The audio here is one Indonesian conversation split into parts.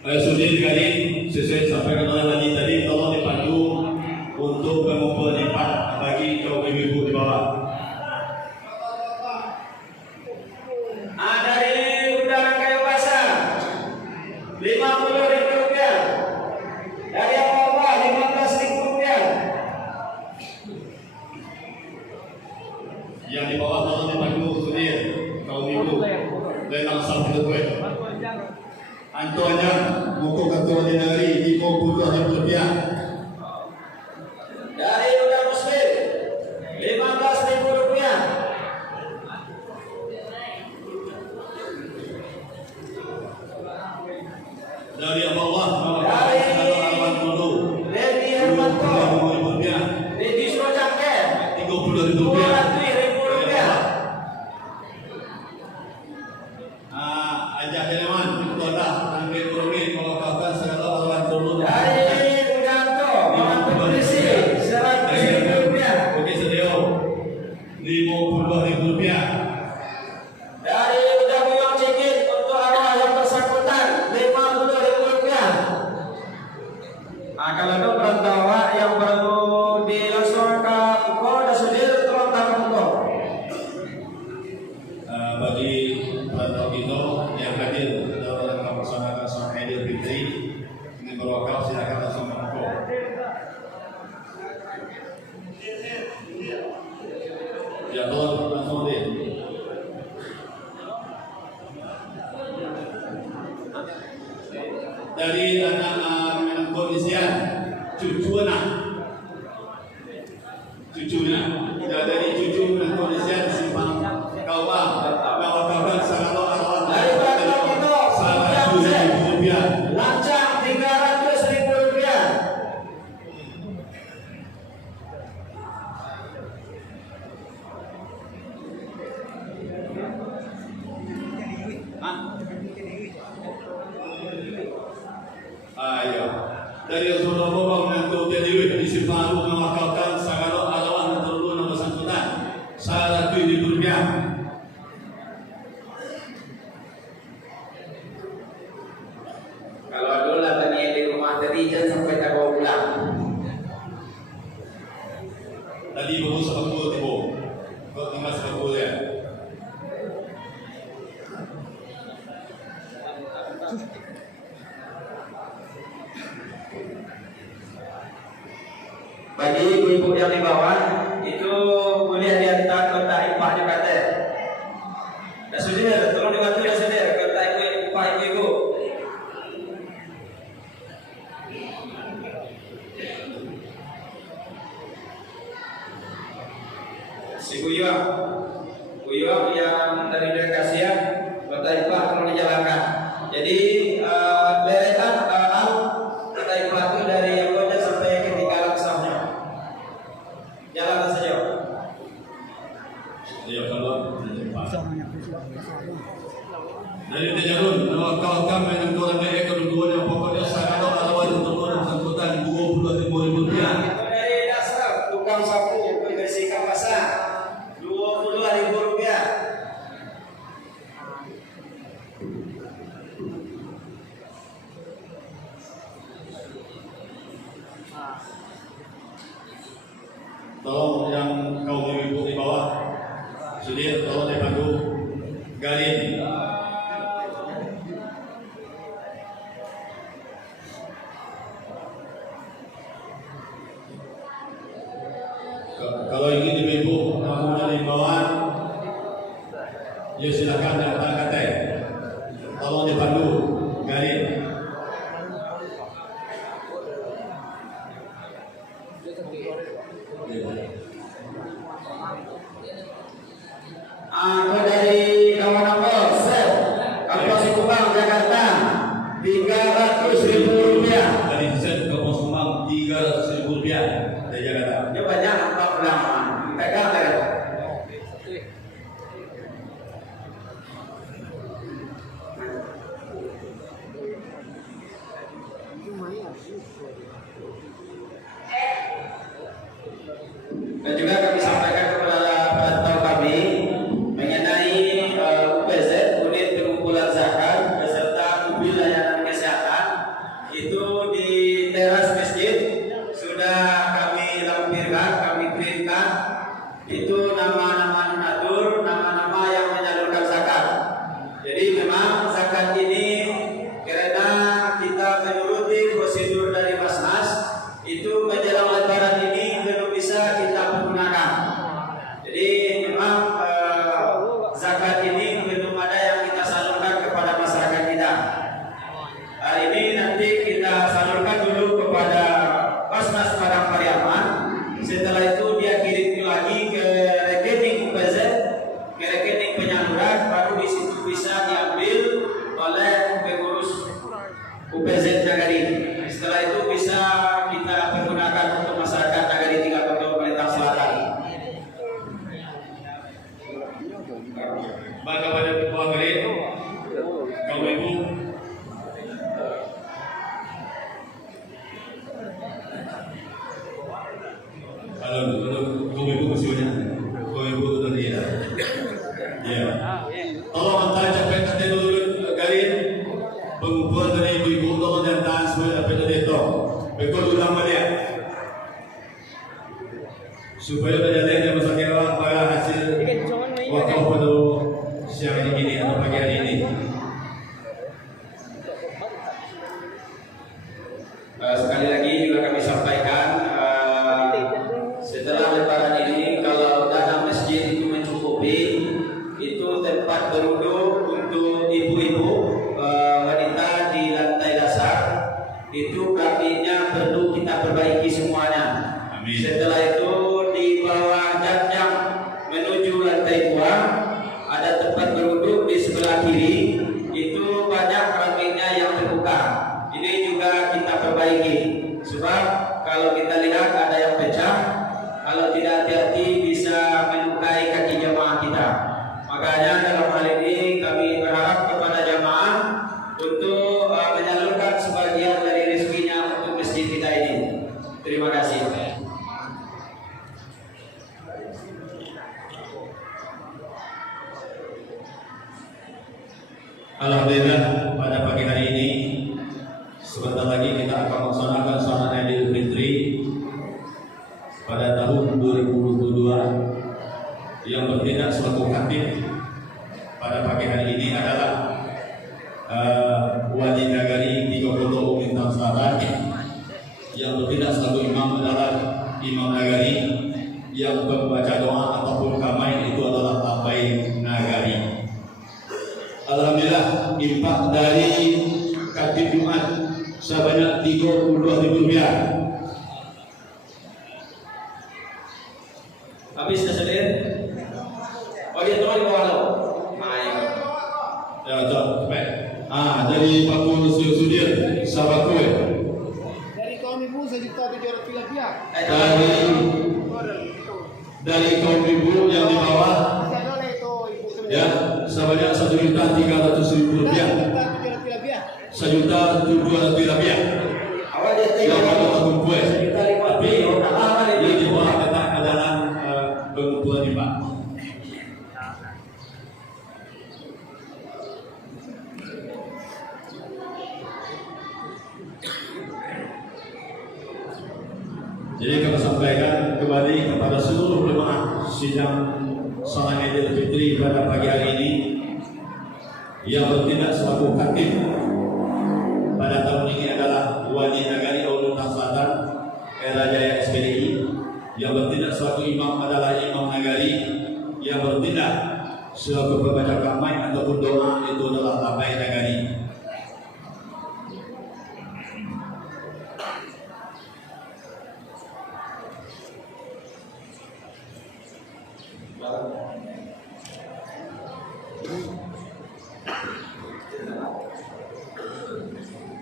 Sudir kali sesuai sampai kenalan tadi tolong dipandu untuk pengumpul lipat bagi kaum ibu-ibu di bawah. Dari udara kayu basah Rp50.000. Dari yang bawah Rp15.000. Yang di bawah tolong dipandu Sudir kaum ibu dan langsung berduet. Antuannya buku ketua di negeri Rp50.000. Dari udara muslim Rp15.000. Dari bawah Dari dulu Lady Hermanto Rp50.000. Lady Sojake Rp30.000. Rp200.000. Ajak Heleman Kota Tangga Ekonomi melakukan segala alawan dulu. Dari Mudanto Membantu Polisi Rp100.000. Oke Sedeo Rp52.000. Dari Udah Buyong Cikit untuk arwah yang bersangkutan Rp50.000. Kalau ada perantauan yang perlu dilangsung ke pukul dan sudir tolong tangan pukul. Bagi perantau kita yang hadir dalam melaksanakan sholat Idul Fitri ingin berwakaf silakan langsung mengangkut. Ya tolong langsung deh. Dari anak kondisian cucunya dari cucu kondisian simpang kawah melakukan segala alawan Dari perantau kita Rp100.000. lancang Rp300.000. Ayo. Dari saudara Bambang menantu Dewi di Siparu melakukan segala alawan terlalu nomor bersangkutan Rp100.000. Kalau ada lah tanya di rumah tadi jangan sampai tak bawa pulang. Tadi baru sebab tiba. Kau tinggal sebab ya. Bagi ibu-ibu yang di bawah itu boleh diantar ke tak ipah di kata. Dan sudah tolong dibantu dan sudah ke tak ipah ibu-ibu. Si Buyong yang dari delegasi kota ipah tolong dijalankan. Jadi deretan kota ipah itu dari yang kota sampai ketinggalan sahnya. Jalan saja. Ya kalau dari Tejarun melakukan menentukan kedua yang pokoknya segala alawan terlalu bersangkutan Rp20.000. Dari dasar tukang sapu membersihkan pasar Rp20.000. Tolong yang kaum ibu di bawah Sudir tolong dibantu Garin. Kalau ingin ibu kamu dari bawah ya silakan datang kata. Tolong dibantu Garin. Aku dari kawan aku, Sep, Kampung Sikubang, Jakarta, Rp300.000. Dari set ke Sumbang Rp300.000 dari Jakarta. Dia banyak apa ulama, pegang tak? Dan juga kami sampaikan kepada perantau kami mengenai UPZ, unit pengumpulan zakat beserta mobil layanan kesehatan UPZ Nagari. Setelah itu bisa kita pergunakan untuk masyarakat Nagari 3 Kota Pemerintah Selatan. Baik kepada Ketua Garin, kaum ibu, kalau kaum ibu musuhnya, kaum ibu itu tadi ya. Ya. Tolong antar capek nanti dulu Garin, pengumpulan dari ibu-ibu tolong dan tahan semua dapat dari itu. Bekal ulang balik. Supaya terjadi masa kira pada hasil waktu pada siang ini atau pagi hari ini. Sekali lagi juga kami sampaikan setelah lebaran ini kalau dana masjid itu mencukupi, itu tempat berwudu untuk ibu-ibu wanita di lantai dasar itu kakinya perlu kita perbaiki semuanya. Amin. Setelah itu di bawah janjang menuju lantai 2 ada tempat berwudu di sebelah kiri, itu banyak keramiknya yang terbuka. Ini juga kita perbaiki sebab kalau kita lihat ada yang pecah, kalau tidak hati-hati bisa melukai kaki jamaah kita. Makanya dalam hal ini kami berharap kepada jamaah untuk menyalurkan sebagian dari rezekinya untuk masjid kita ini. Terima kasih. Alhamdulillah pada pagi hari ini sebentar lagi kita akan melaksanakan salat Idul Fitri pada tahun 2022 yang bertindak selaku khatib pada pagi hari ini adalah Wali Nagari 3 Kota Pemerintah Selatan, yang bertindak selaku imam adalah Imam Nagari, yang membaca doa ataupun kamai itu adalah Tabai Nagari. Alhamdulillah infak dari Khatib Jumat sebanyak Rp32.000. Habis dah selir. Oh dia tahu di bawah lo. Ya, cepat. Dari Pak Guru Sudir, sahabat kue. Dari kaum ibu 1.700 rupiah. Dari kaum ibu yang di bawah, Masih ada oleh itu ibu semua. ya, sebanyak Rp1.300.000. Rp1.200.000. Awal dia Siapa tengok. yang kue? Kita lipat video. Ini di bawah kita adalah pengumpulan di Pak. Jadi kami sampaikan kembali kepada seluruh jemaah sidang salat Idul Fitri pada pagi hari ini yang bertindak selaku khatib pada tahun ini adalah Wali Nagari Pemerintah Selatan Era Jaya SPDI, yang bertindak selaku imam adalah Imam Nagari, yang bertindak selaku pembaca kamai ataupun doa itu adalah Tabai Nagari.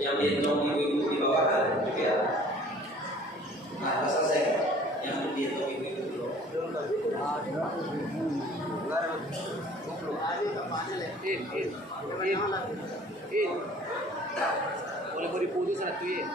Yang dihitung ibu-ibu di bawah kan juga. Nah, selesai. Yang dihitung ibu-ibu dulu. Boleh diputus satu ya.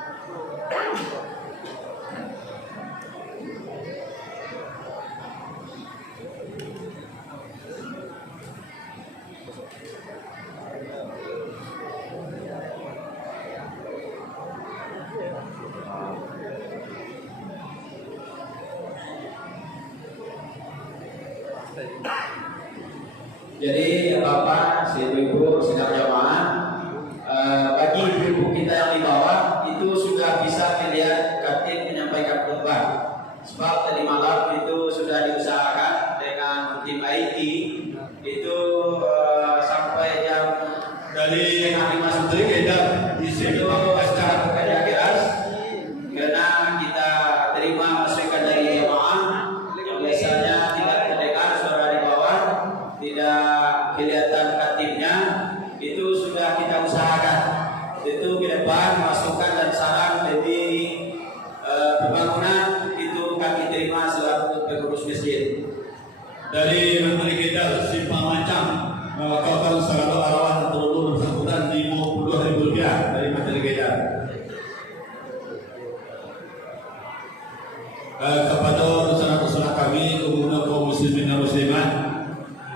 Jadi Bapak, Ibu, sidang jamaah, bagi ibu kita yang di bawah itu sudah bisa melihat khatib menyampaikan khutbah. Sebab tadi malam itu sudah diusahakan dengan tim IT itu sampai jam Dari setengah 5 Menteri Kedar di sini itu secara bekerja keras karena kita terima masukan dari jamaah yang biasanya tidak terdengar suara di bawah, tidak kelihatan khatibnya, itu sudah kita usahakan. Itu kira-kira depan masukan dan saran dari pembangunan itu kami terima selaku pengurus masjid. Dari Menteri kita Simpang Mancang melakukan saldo arawan terlalu bersangkutan Rp50.000 dari Menteri kita. Kepada urusan-urusan kami umumnya kaum muslimin dan muslimat,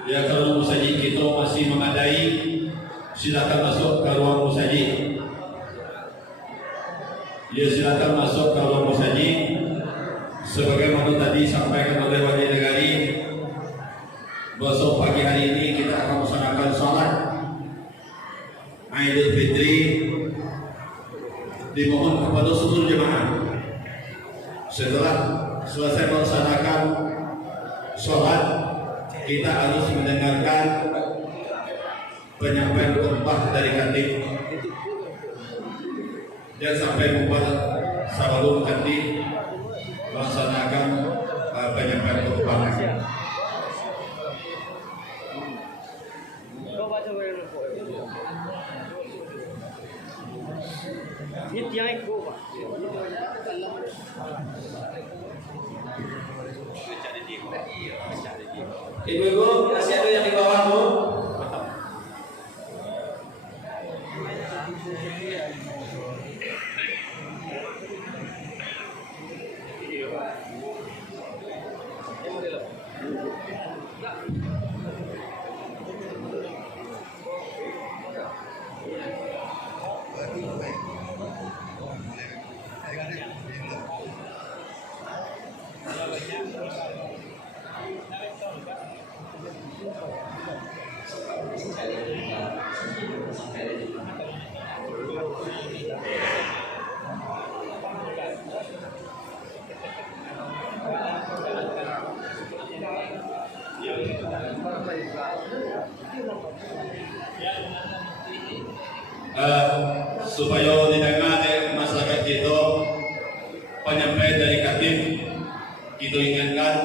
ya kalau musajid kita masih memadai, silakan masuk ke ruang musajid. Ya silakan masuk ke ruang musajid. Sebagaimana tadi sampaikan oleh Wali Negari, besok pagi hari ini kita akan melaksanakan salat Aidil Fitri. Dimohon kepada seluruh jemaah setelah selesai melaksanakan sholat, kita harus mendengarkan penyampaian khutbah dari khatib dan sampai membuat sebelum khatib melaksanakan penyampaian khutbah. Ibu-ibu, masih ada yang di bawah, Bu? Supaya didengar masyarakat kita penyampaian dari khatib, kita ingatkan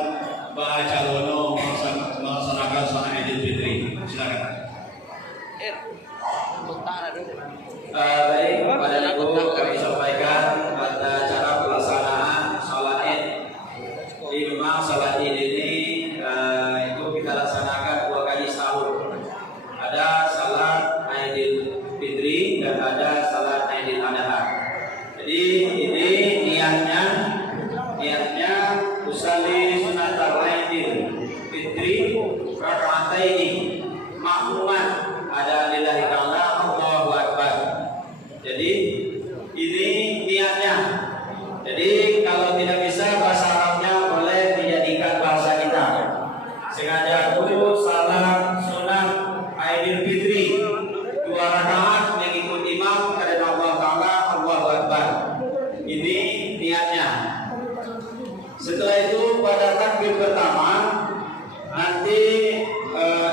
bahwa calono melaksanakan salat Idul Fitri. Silakan. Baik, pada Ibu kami sampaikan pada cara pelaksanaan salat Id. Jadi memang salat Id ini itu kita laksanakan 2 kali setahun. Ada salat Idul Fitri dan ada salat Idul Adha. Jadi ini niatnya usalli sunatal Idul Fitri raka'ataini makmuman ada lillahi ta'ala Allahu Akbar. Jadi ini niatnya. Jadi kalau tidak bisa bahasa Arabnya boleh dijadikan bahasa kita. Sengaja dulu salat sunat Idul Fitri 2 rakaat mengikut imam karena Allah Ta'ala Allahu Akbar. Ini niatnya. Setelah itu pada takbir pertama nanti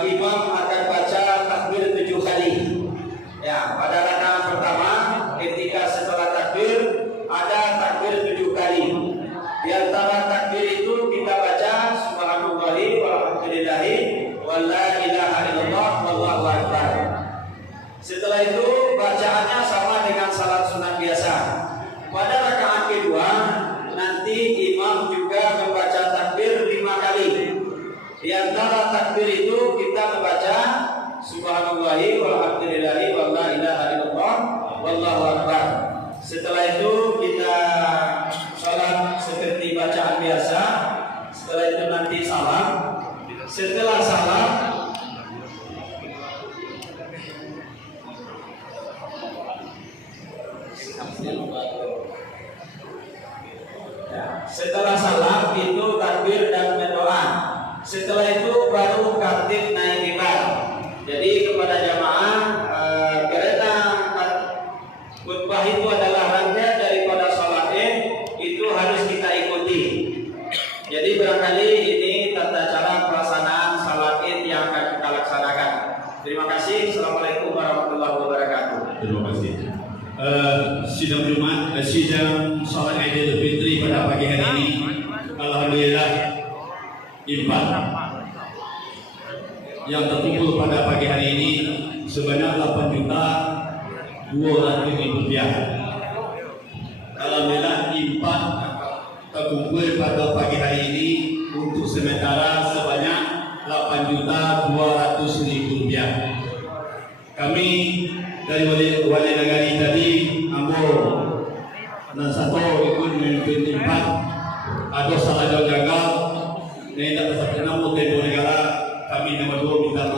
imam akan baca takbir 7 kali. Ya, pada rakaat pertama ketika setelah takbir ada takbir 7 kali. Di antara takbir itu kita baca subhanallahi walhamdulillahi wala ilaha illallah wallahu akbar. Setelah itu bacaannya sama dengan salat sunat biasa. Pada rakaat kedua nanti imam juga membaca takbir 5 kali. Di antara takbir itu kita membaca subhanallahi walhamdulillahi wala ilaha illallah wallahu akbar. Setelah itu kita salat seperti bacaan biasa. Setelah itu nanti salam. Setelah salam setelah salam itu takbir dan berdoa. Setelah itu baru khatib naik mimbar. Jadi kepada jamaah karena khutbah itu adalah rangkaian daripada salat Id, itu harus kita ikuti. Jadi barangkali ini tata cara pelaksanaan salat Id yang akan kita laksanakan. Terima kasih. Assalamualaikum warahmatullahi wabarakatuh. Terima kasih. Sidang Jumat, sidang salat Idul Fitri pada pagi hari ini, alhamdulillah impak yang terkumpul pada pagi hari ini sebanyak 8.200.000 rupiah. rupiah. Alhamdulillah impak terkumpul pada pagi hari ini untuk sementara sebanyak 8.200.000 rupiah. Kami dari wali negari tadi Ambo dan satu ikut memimpin impak. Ada salah gagal. Ini tak sampai 6 tempoh negara. Kami nomor 2 minta